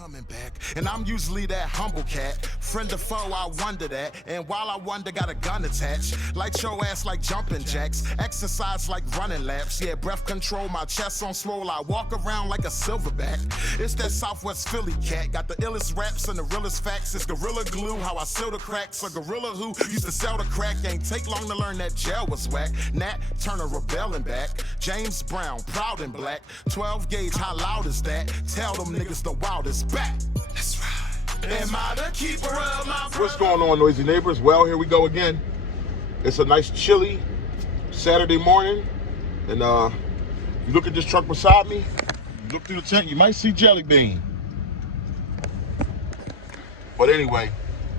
coming back, and I'm usually that humble cat. Friend or foe, I wonder that. And while I wonder, got a gun attached. Light your ass like jumping jacks. Exercise like running laps. Yeah, breath control, my chest on swole. I walk around like a silverback. It's that Southwest Philly cat. Got the illest raps and the realest facts. It's Gorilla Glue, how I seal the cracks. A gorilla who used to sell the crack. Ain't take long to learn that jail was whack. Nat Turner rebelling back. James Brown, proud and black. 12 gauge, how loud is that? Tell them niggas the wildest back. That's right. Am I the keeper of my brother? What's going on, noisy neighbors? Well, here we go again. It's a nice chilly Saturday morning, and you look at this truck beside me, you look through the tent, you might see Jelly Bean. But anyway,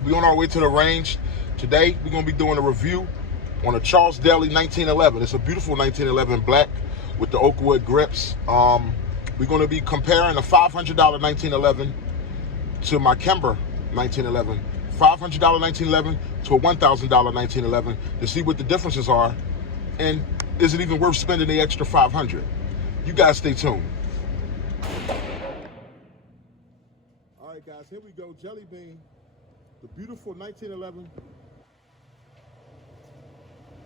we on our way to the range. Today, we're gonna be doing a review on a Charles Daly 1911. It's a beautiful 1911 black with the oak wood grips. We're gonna be comparing a $500 1911 to my Kemper 1911. $500 1911 to a $1,000 1911 to see what the differences are, and is it even worth spending the extra $500? You guys stay tuned. All right, guys, here we go. Jelly Bean, the beautiful 1911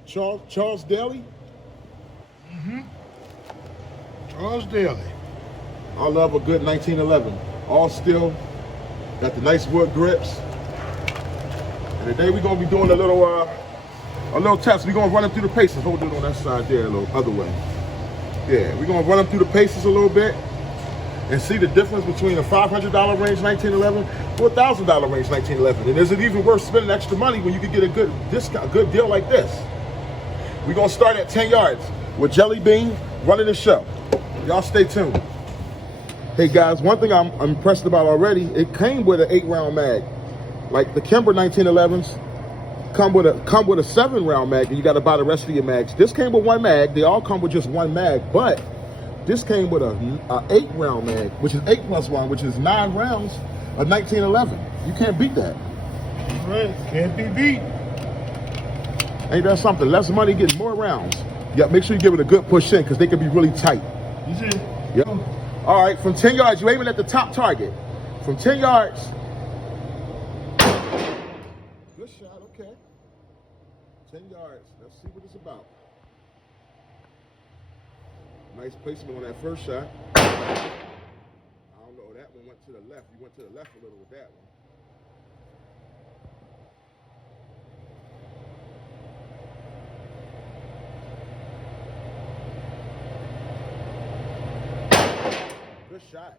Charles Daly. Charles Daly. I love a good 1911. All steel, got the nice wood grips. And today we're gonna be doing a little test. We're gonna run them through the paces. Hold it on that side there, a little other way. Yeah, we're gonna run them through the paces a little bit and see the difference between a $500 range 1911 to a $1,000 range 1911. And is it even worth spending extra money when you can get a good discount, good deal like this? We're gonna start at 10 yards with Jelly Bean running the show. Y'all stay tuned. Hey guys, one thing I'm impressed about already, it came with an 8-round mag. Like the Kemper 1911s come with a 7-round mag, and you got to buy the rest of your mags. This came with 1 mag. They all come with just 1 mag, but this came with a 8-round mag, which is 8 plus 1, which is 9 rounds of 1911. You can't beat that. That's right. Can't be beat. Ain't that something? Less money, getting more rounds. Yeah, make sure you give it a good push in because they can be really tight. You see? Yep. All right, from 10 yards, you're aiming at the top target. From 10 yards. Good shot, okay. 10 yards, let's see what it's about. Nice placement on that first shot. I don't know, that one went to the left. You went to the left a little with that one. Good shot.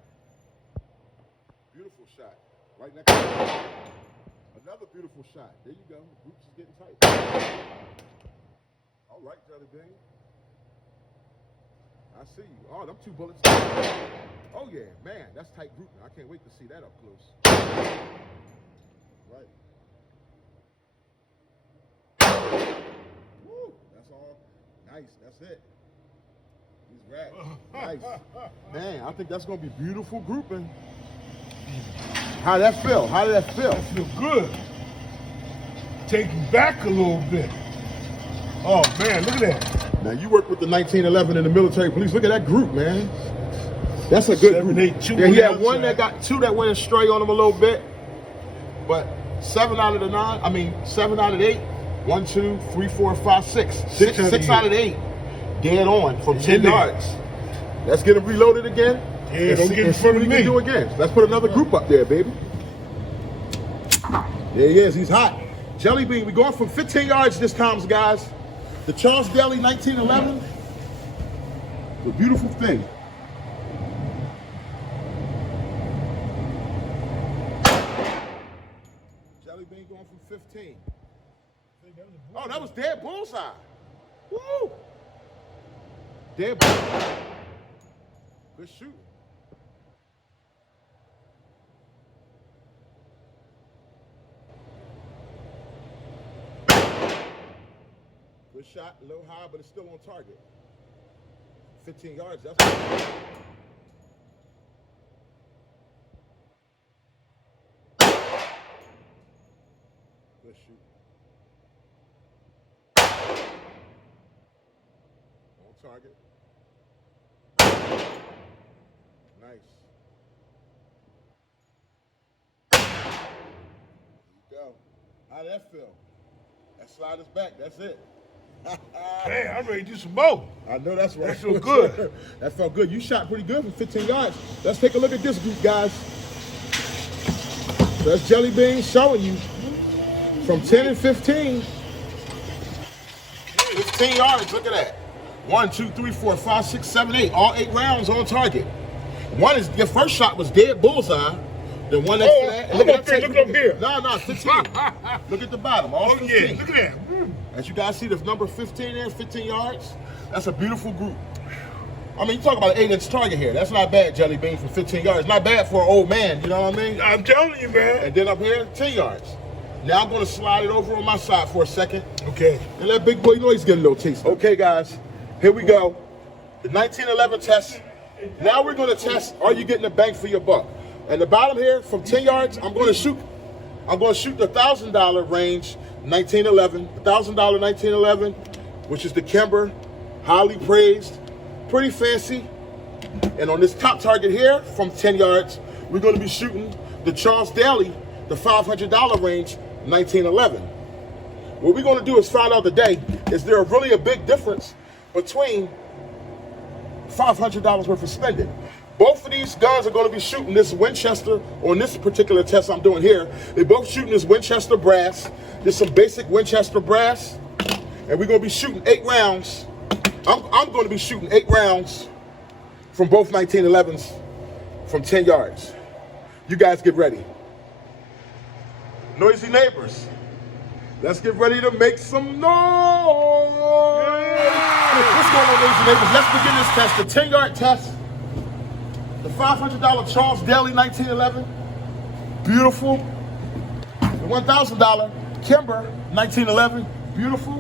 Beautiful shot. Right next to it. Another beautiful shot. There you go. The groups is getting tight. All right, Jelly Bean. I see you. Oh, them 2 bullets. Oh, yeah. Man, that's tight grouping. I can't wait to see that up close. Right. Woo. That's all. Nice. That's it. He's right. Nice. Man, I think that's going to be beautiful grouping. How that feel? How did that feel? That feel good. Taking back a little bit. Oh, man, look at that. Now, you work with the 1911 in the military police. Look at that group, man. That's a good group. 782. Yeah, he had 1 that got 2 that went astray on him a little bit. But 7 out of the 8. 1, 2, 3, 4, 5, 6. 6 out of the 8. Dead on from 10 yards. Let's get him reloaded again. Yeah, don't get in see front what of he can me. do again. Let's put another group up there, baby. There he is. He's hot. Jelly Bean, we're going from 15 yards this time, guys. The Charles Daly 1911. A beautiful thing. Jelly Bean going from 15. Oh, that was dead bullseye. Woo! Dead bullseye. Good shooting. Good shot, a little high, but it's still on target. 15 yards, that's good. Good shoot. On target. Nice. How did that feel? That slide is back. That's it. Man, I'm ready to do some more. I know that's right. That felt good. That felt good. You shot pretty good for 15 yards. Let's take a look at this group, guys. So that's Jelly Bean showing you from 10 and 15. 15 yards, look at that. 1, 2, 3, 4, 5, 6, 7, 8. All 8 rounds on target. One is, your first shot was dead bullseye. The one next to that. Look up here. No, 15. Look at the bottom. All 15. Yeah, look at that. As you guys see, the number 15 there, 15 yards. That's a beautiful group. I mean, you talk about an 8-inch target here. That's not bad, Jelly Bean, for 15 yards. Not bad for an old man, you know what I mean? I'm telling you, man. And then up here, 10 yards. Now I'm going to slide it over on my side for a second. Okay. And let big boy, you know he's getting a little taste. Okay, guys, here we go. The 1911 test. Now we're going to test, are you getting a bang for your buck? And the bottom here, from 10 yards, I'm going to shoot the $1,000 range, 1911, $1,000 1911, which is the Kimber, highly praised, pretty fancy. And on this top target here, from 10 yards, we're going to be shooting the Charles Daly, the $500 range, 1911. What we're going to do is find out today, is there really a big difference between $500 worth of spending? Both of these guns are going to be shooting this Winchester, on this particular test I'm doing here. They're both shooting this Winchester brass. There's some basic Winchester brass. And we're going to be shooting 8 rounds. I'm going to be shooting 8 rounds from both 1911s from 10 yards. You guys get ready. Noisy neighbors, let's get ready to make some noise. What's going on, noisy neighbors? Let's begin this test, the 10-yard test. The $500 Charles Daly 1911, beautiful. The $1,000 Kimber 1911, beautiful.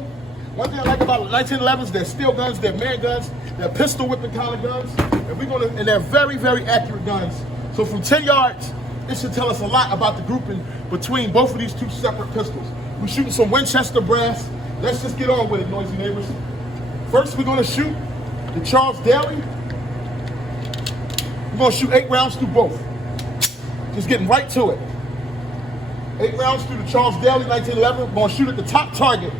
One thing I like about the 1911s, they're steel guns, they're man guns, they're pistol whipping kind of guns, and they're very, very accurate guns. So from 10 yards, it should tell us a lot about the grouping between both of these two separate pistols. We're shooting some Winchester brass. Let's just get on with it, noisy neighbors. First, we're going to shoot the Charles Daly. We're going to shoot 8 rounds through both. Just getting right to it. 8 rounds through the Charles Daly 1911. We're going to shoot at the top target.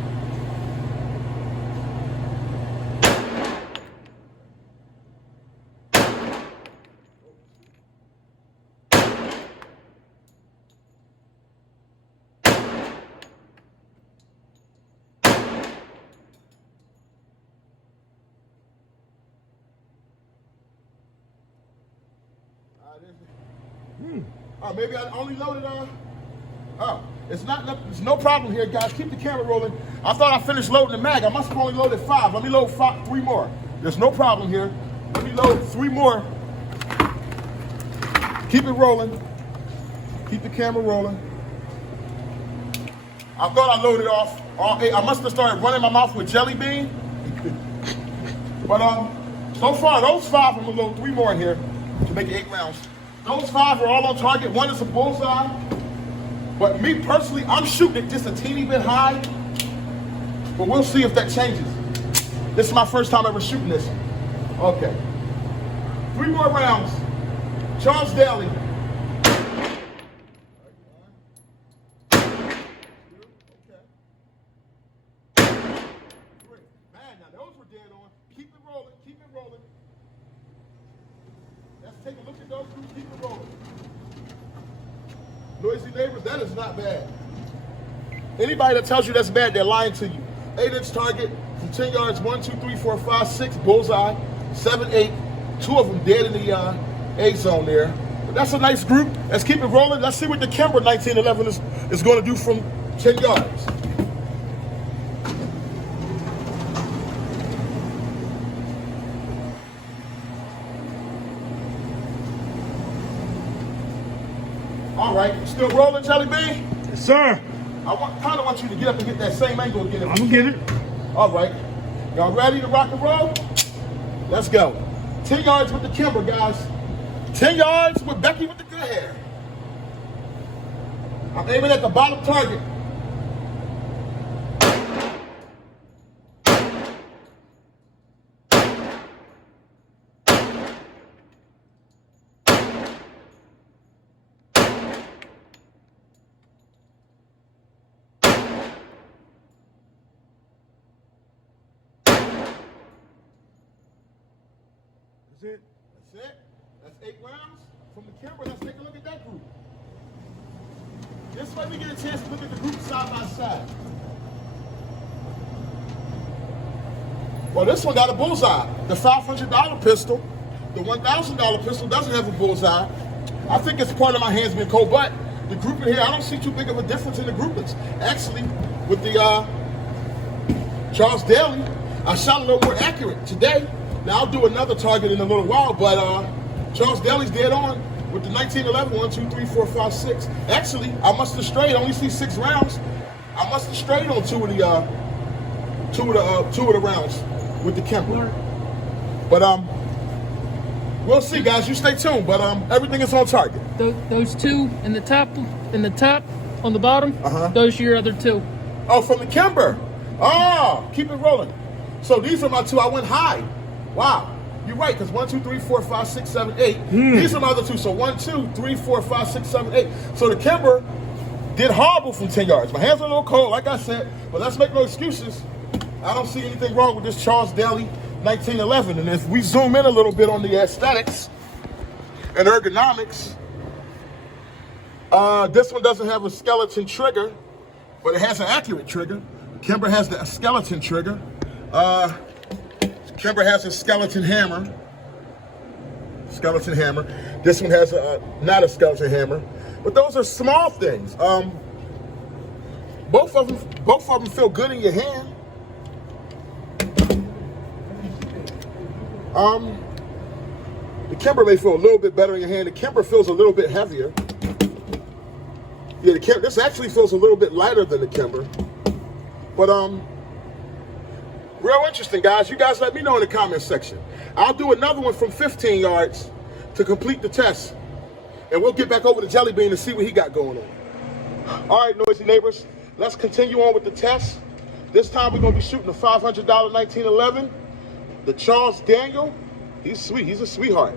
Maybe I only loaded it's no problem here, guys. Keep the camera rolling. I thought I finished loading the mag. I must have only loaded 5. Let me load 3 more. There's no problem here. Let me load 3 more. Keep it rolling. Keep the camera rolling. I thought I loaded off all 8. I must have started running my mouth with Jelly Bean. But so far, those 5, I'm gonna load 3 more in here to make it 8 rounds. Those 5 are all on target. 1 is a bullseye. But me personally, I'm shooting it just a teeny bit high. But we'll see if that changes. This is my first time ever shooting this. Okay. 3 more rounds. Charles Daly. Man, now those were dead on. Keep it rolling. Keep it rolling. Let's take a look at those two. Keep it rolling. Noisy neighbors, that is not bad. Anybody that tells you that's bad, they're lying to you. 8-inch target from 10 yards, 1, 2, 3, 4, 5, 6, bullseye, 7, 8. 2 of them dead in the A zone there. But that's a nice group. Let's keep it rolling. Let's see what the Kimber 1911 is going to do from 10 yards. All right, still rolling, Jelly Bean? Yes, sir. I kind of want you to get up and get that same angle again. I'm gonna get it. All right, y'all ready to rock and roll? Let's go. 10 yards with the Kimber, guys. 10 yards with Becky with the good hair. I'm aiming at the bottom target. That's it. That's it. That's 8 rounds from the Kimber. Let's take a look at that group. This way we get a chance to look at the group side by side. Well, this one got a bullseye. The $500 pistol, the $1,000 pistol doesn't have a bullseye. I think it's part of my hands being cold, but the grouping here, I don't see too big of a difference in the groupings. Actually, with the Charles Daly, I shot a little more accurate today. Now, I'll do another target in a little while, but Charles Daly's dead on with the 1911, 1, 2, 3, 4, 5, 6. Actually, I must have strayed. I only see 6 rounds. I must have strayed on two of the rounds with the Kimber. But we'll see, guys. You stay tuned. But everything is on target. Those two in the top, on the bottom. Those are your other 2. Oh, from the Kimber. Oh, keep it rolling. So these are my 2. I went high. Wow. You're right, because 1, 2, 3, 4, 5, 6, 7, 8. These are my other 2. So 1, 2, 3, 4, 5, 6, 7, 8. So the Kimber did horrible from 10 yards. My hands are a little cold, like I said, but let's make no excuses. I don't see anything wrong with this Charles Daly 1911. And if we zoom in a little bit on the aesthetics and ergonomics, this one doesn't have a skeleton trigger, but it has an accurate trigger. Kimber has the skeleton trigger. Kimber has a skeleton hammer. This one has not a skeleton hammer. But those are small things. Both of them feel good in your hand. The Kimber may feel a little bit better in your hand. The Kimber feels a little bit heavier. Yeah, this actually feels a little bit lighter than the Kimber. But real interesting, guys. You guys let me know in the comment section. I'll do another one from 15 yards to complete the test. And we'll get back over to Jelly Bean and see what he got going on. All right, noisy neighbors. Let's continue on with the test. This time we're going to be shooting the $500 1911. The Charles Daniel. He's sweet. He's a sweetheart.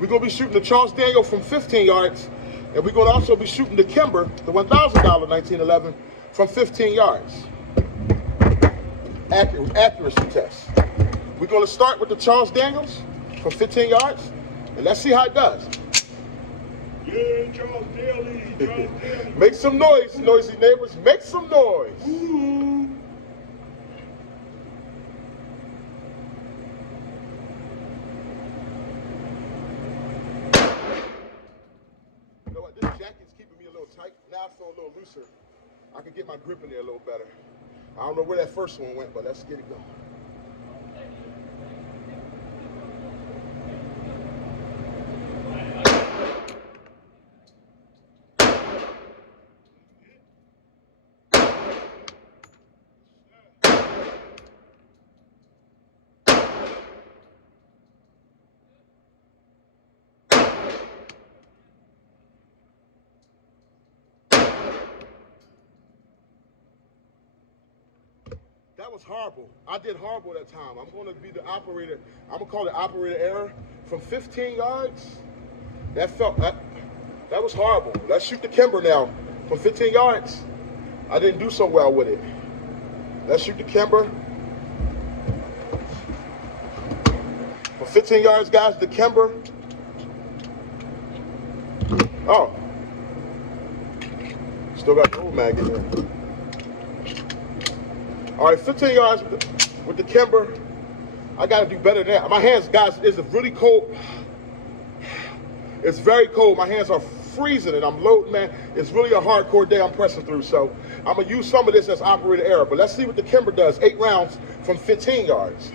We're going to be shooting the Charles Daniel from 15 yards. And we're going to also be shooting the Kimber, the $1,000 1911, from 15 yards. Accuracy test. We're going to start with the Charles Daniels from 15 yards, and let's see how it does. Yeah, Charles Daly. Make some noise, noisy neighbors. Make some noise. Ooh. You know what? This jacket's keeping me a little tight. Now I feel a little looser. I can get my grip in there a little better. I don't know where that first one went, but let's get it going. That was horrible. I did horrible that time. I'm going to be the operator. I'm going to call it operator error. From 15 yards, that was horrible. Let's shoot the Kimber now. From 15 yards, I didn't do so well with it. Let's shoot the Kimber. From 15 yards, guys, the Kimber. Oh. Still got the old mag in there. All right, 15 yards with the Kimber. I got to do better than that. My hands, guys, is really cold. It's very cold. My hands are freezing and I'm loading, man. It's really a hardcore day I'm pressing through. So I'm going to use some of this as operator error. But let's see what the Kimber does. 8 rounds from 15 yards.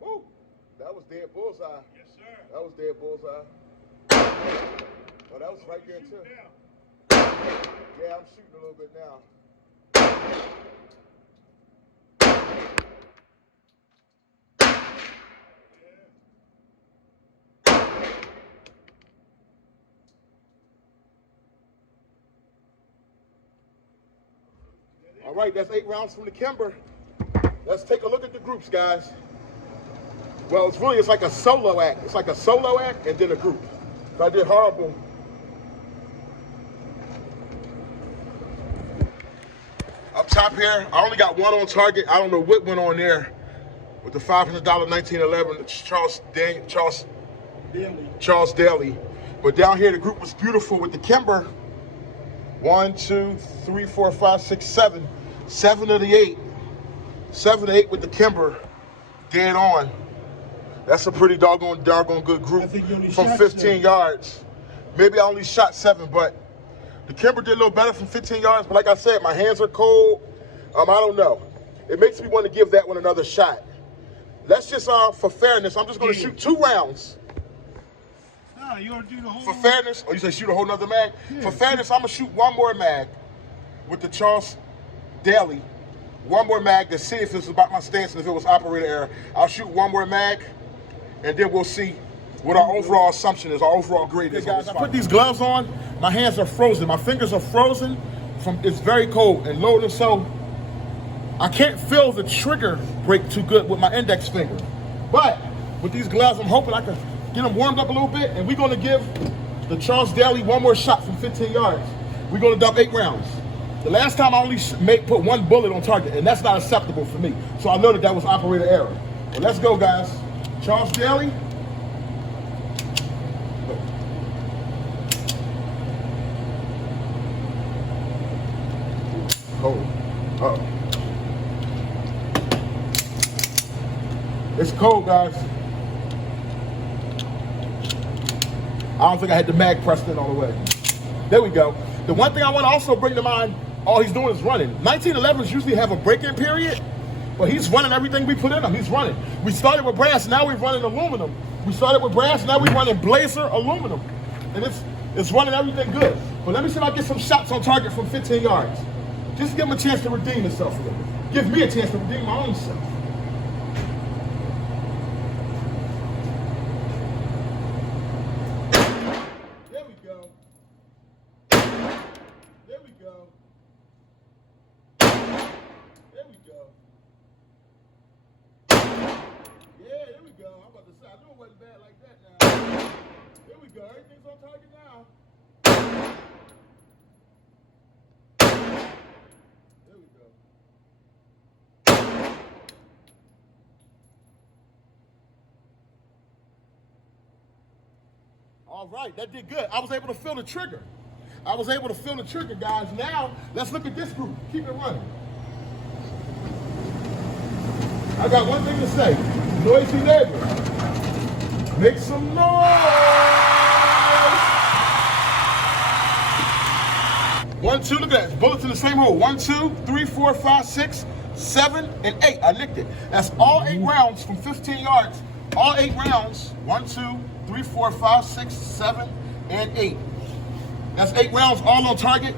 Woo, that was dead bullseye. That was dead bullseye. Oh, that was right there too. Yeah, I'm shooting a little bit now. All right, that's 8 rounds from the Kimber. Let's take a look at the groups, guys. Well, it's like a solo act. It's like a solo act and then a group. So I did horrible top here. I only got one on target. I don't know what went on there with the $500 1911 Charles Daly. But down here, the group was beautiful with the Kimber. 1, 2, 3, 4, 5, 6, 7. 7 of the 8. 7 to 8 with the Kimber. Dead on. That's a pretty doggone good group from 15 yards. Maybe I only shot 7, but the Kimber did a little better from 15 yards. But like I said, my hands are cold. I don't know. It makes me want to give that one another shot. Let's just, for fairness, I'm just going to shoot 2 rounds. Nah, you want to do the whole For fairness, or you say shoot a whole nother mag? Yeah. For fairness, I'm going to shoot one more mag with the Charles Daly. One more mag to see if it's about my stance and if it was operator error. I'll shoot one more mag, and then we'll see what our overall assumption is, our overall grade is. Guys, I put these gloves on, my hands are frozen. My fingers are frozen it's very cold and loaded, so I can't feel the trigger break too good with my index finger. But with these gloves, I'm hoping I can get them warmed up a little bit, and we're gonna give the Charles Daly one more shot from 15 yards. We're gonna dump 8 rounds. The last time I only put 1 bullet on target, and that's not acceptable for me. So I know that was operator error. But let's go, guys. Charles Daly. Cold. Uh-oh. It's cold, guys. I don't think I had the mag pressed in all the way. There we go. The one thing I want to also bring to mind, all he's doing is running. 1911s usually have a break-in period, but he's running everything we put in him. He's running. We started with brass, now we're running aluminum. We started with brass, now we're running Blazer aluminum. And it's running everything good. But let me see if I get some shots on target from 15 yards. Just give him a chance to redeem himself a little bit. Give me a chance to redeem my own self. There we go. There we go. There we go. Yeah, there we go. I'm about to say, I knew it wasn't bad like that now. There we go. Everything's on target now. There we go. All right, that did good. I was able to feel the trigger. Guys. Now, let's look at this group. Keep it running. I got one thing to say. Noisy neighbors, make some noise. 1, 2, look at that. Bullets in the same hole. 1, 2, 3, 4, 5, 6, 7, and 8. I nicked it. That's all 8 rounds from 15 yards. All 8 rounds. 1, 2, 3, 4, 5, 6, 7, and 8. That's 8 rounds all on target.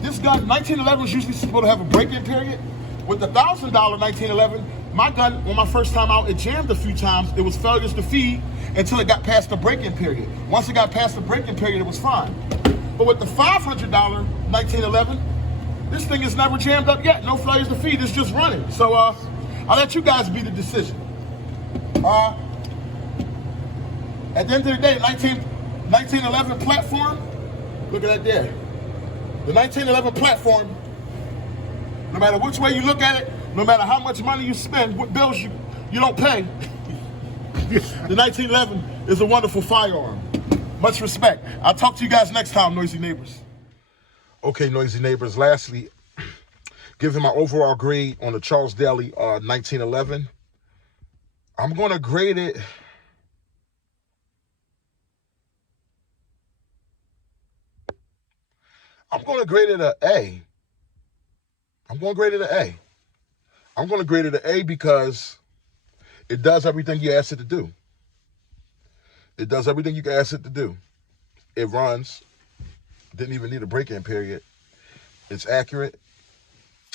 This gun, 1911 is usually supposed to have a break-in period. With the $1,000 1911, my gun, on my first time out, it jammed a few times. It was failures to feed until it got past the break-in period. Once it got past the break-in period, it was fine. But with the $500 1911, this thing is never jammed up yet. No failures to feed, it's just running. So I'll let you guys be the decision. At the end of the day, 1911 platform, look at that there. The 1911 platform, no matter which way you look at it, no matter how much money you spend, what bills you don't pay, the 1911 is a wonderful firearm. Much respect. I'll talk to you guys next time, Noisy Neighbors. Okay, Noisy Neighbors, lastly, giving my overall grade on the Charles Daly 1911. I'm going to grade it. I'm going to grade it an A. I'm going to grade it an A because it does everything you asked it to do. It does everything you asked it to do. It runs. Didn't even need a break-in period. It's accurate.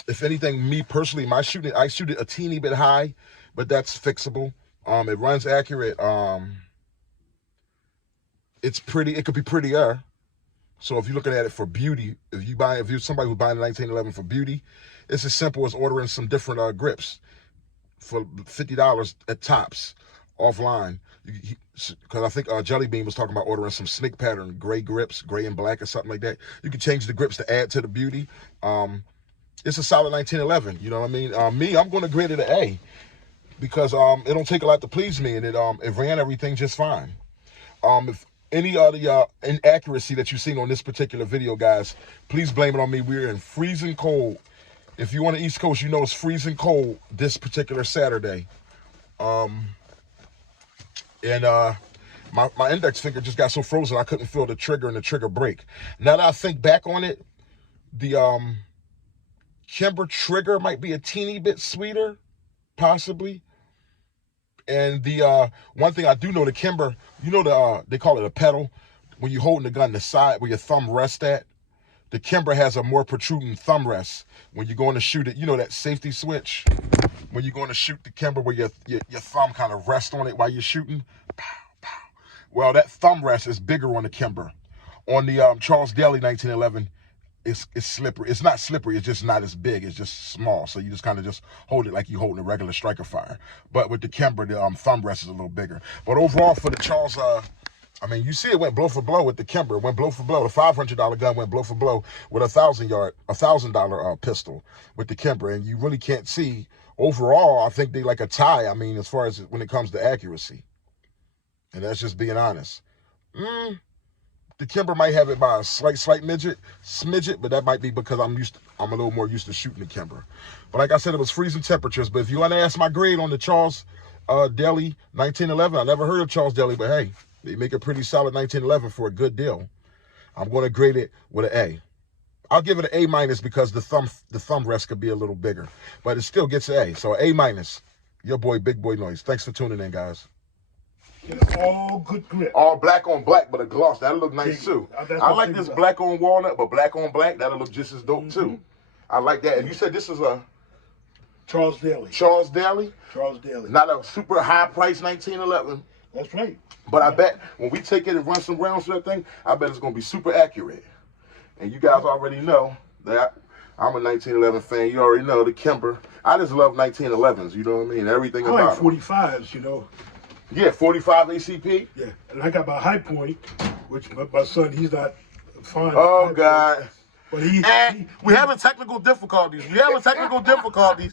If anything, me personally, I shoot it a teeny bit high, but that's fixable. It runs accurate. It's pretty. It could be prettier. So if you're looking at it for beauty, if you're somebody who's buying a 1911 for beauty, it's as simple as ordering some different grips for $50 at tops offline. Because I think Jelly Bean was talking about ordering some snake pattern gray grips, gray and black or something like that. You can change the grips to add to the beauty. it's a solid 1911. You know what I mean? I'm going to grade it an A because it don't take a lot to please me, and it ran everything just fine. If any other inaccuracy that you've seen on this particular video, guys, please blame it on me. We're in freezing cold. If you're on the East Coast, you know it's freezing cold this particular Saturday. My index finger just got so frozen I couldn't feel the trigger and the trigger break. Now that I think back on it, the Kimber trigger might be a teeny bit sweeter, possibly. And the one thing I do know, the Kimber, you know, they call it a pedal. When you're holding the gun, the side where your thumb rests at, the Kimber has a more protruding thumb rest. When you're going to shoot it, you know that safety switch? When you're going to shoot the Kimber where your thumb kind of rests on it while you're shooting. Pow, pow. Well, that thumb rest is bigger on the Kimber. On the Charles Daly 1911, it's slippery. It's not slippery, it's just not as big. It's just small. So you just kind of just hold it like you're holding a regular striker fire. But with the Kimber, the thumb rest is a little bigger. But overall for the Charles, I mean, you see it went blow for blow with the Kimber. It went blow for blow. The $500 gun went blow for blow with a $1,000 pistol with the Kimber. And you really can't see. Overall, I think they like a tie. I mean, as far as when it comes to accuracy. And that's just being honest. The Kimber might have it by a slight smidget, but that might be because I'm a little more used to shooting the Kimber. But like I said, it was freezing temperatures. But if you want to ask my grade on the Charles Daly 1911, I never heard of Charles Daly, but hey, they make a pretty solid 1911 for a good deal. I'm going to grade it with an A. I'll give it an A minus because the thumb rest could be a little bigger, but it still gets an A. So A minus. Your boy, Big Boy Noise. Thanks for tuning in, guys. It's all good grip. All black on black, but a gloss. That'll look nice too. I like this black on walnut, but black on black, that'll look just as dope too. I like that. And you said this is a Charles Daly. Charles Daly? Charles Daly. Not a super high price 1911. That's right. But I bet when we take it and run some rounds for that thing, I bet it's going to be super accurate. And you guys already know that I'm a 1911 fan. You already know the Kimber. I just love 1911s, you know what I mean? Everything I about like 45s, you know. Yeah, 45 ACP. Yeah, and I got my High Point, which my son, he's not fine. Oh, God. But we having technical difficulties. We having technical difficulties.